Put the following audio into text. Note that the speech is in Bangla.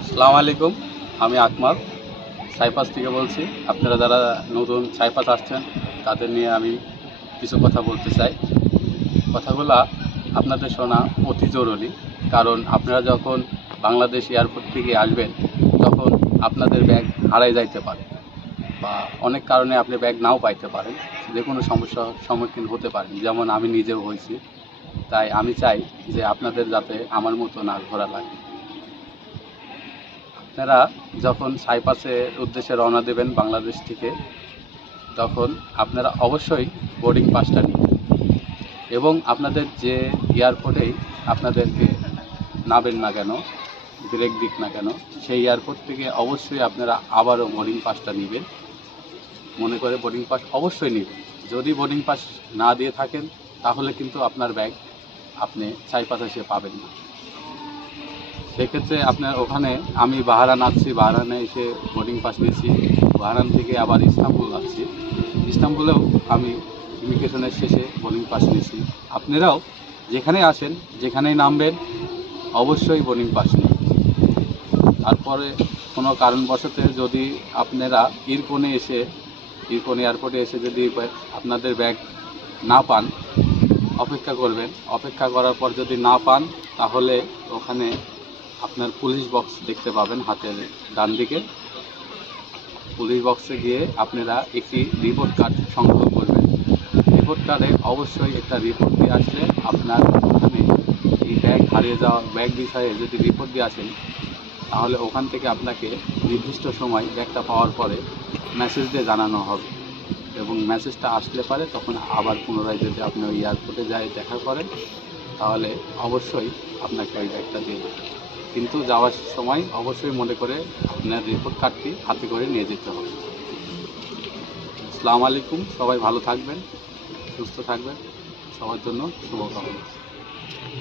আসসালামু আলাইকুম। আমি আকমাল সাইপাস থেকে বলছি। আপনারা যারা নতুন সাইপাস আসছেন তাদের নিয়ে আমি কিছু কথা বলতে চাই। কথাগুলা আপনাদের শোনা অতি জরুরি, কারণ আপনারা যখন বাংলাদেশ এয়ারপোর্ট থেকে আসবেন তখন আপনাদের ব্যাগ হারাই যাইতে পারে বা অনেক কারণে আপনি ব্যাগ নাও পাইতে পারেন। যে কোনো সমস্যার সম্মুখীন হতে পারেন, যেমন আমি নিজেও হয়েছি। তাই আমি চাই যে আপনাদের যাতে আমার মতো না ঘোরা লাগে। আপনারা যখন সাইপাসের উদ্দেশ্যে রওনা দেবেন বাংলাদেশ থেকে, তখন আপনারা অবশ্যই বোর্ডিং পাসটা নেবেন এবং আপনাদের যে এয়ারপোর্টেই আপনাদেরকে নামেন না কেন, ব্রেক দিক না কেন, সেই এয়ারপোর্ট থেকে অবশ্যই আপনারা আবারও বোর্ডিং পাসটা নেবেন। মনে করে বোর্ডিং পাস অবশ্যই নেবেন। যদি বোর্ডিং পাস না দিয়ে থাকেন তাহলে কিন্তু আপনার ব্যাগ আপনি সাইপাস এসে পাবেন না। সেক্ষেত্রে আপনার ওখানে আমি বাহারান আসছি, বাহারানে এসে বোর্ডিং পাস নিয়েছি, বাহারান থেকে আবার ইস্তাম্বুল আসছি, ইস্তাম্বুলেও আমি ইমিগ্রেশনের শেষে বোর্ডিং পাস নিয়েছি। আপনারাও যেখানেই আসেন, যেখানেই নামবেন, অবশ্যই বোর্ডিং পাস নিন। তারপরে কোনো কারণবশত যদি আপনারা ইরকোন এয়ারপোর্টে এসে যদি আপনাদের ব্যাগ না পান, অপেক্ষা করবেন। অপেক্ষা করার পর যদি না পান তাহলে ওখানে আপনার পুলিশ বক্স দেখতে পাবেন হাতের ডান দিকে। পুলিশ বক্সে গিয়ে আপনারা একটি রিপোর্ট কার্ড সংগ্রহ করবেন। রিপোর্ট কার্ডে অবশ্যই একটা রিপোর্ট দিয়ে আসলে আপনার ওখানে এই ব্যাগ হারিয়ে যাওয়া ব্যাগ বিষয়ে যদি রিপোর্ট দিয়ে আসেন, তাহলে ওখান থেকে আপনাকে নির্দিষ্ট সময় ব্যাগটা পাওয়ার পরে মেসেজ দিয়ে জানানো হবে এবং মেসেজটা আসলে পারে তখন আবার পুনরায় যদি আপনি ওই এয়ারপোর্টে যায় দেখা করেন, তাহলে অবশ্যই আপনাকে ওই ব্যাগটা দিয়ে দেবে। কিন্তু যাওয়ার সময় অবশ্যই মনে করে আপনার রিপোর্ট কার্ডটি হাতে করে নিয়ে যেতে হবে। আসসালামু আলাইকুম। সবাই ভালো থাকবেন, সুস্থ থাকবেন। সবার জন্য শুভকামনা।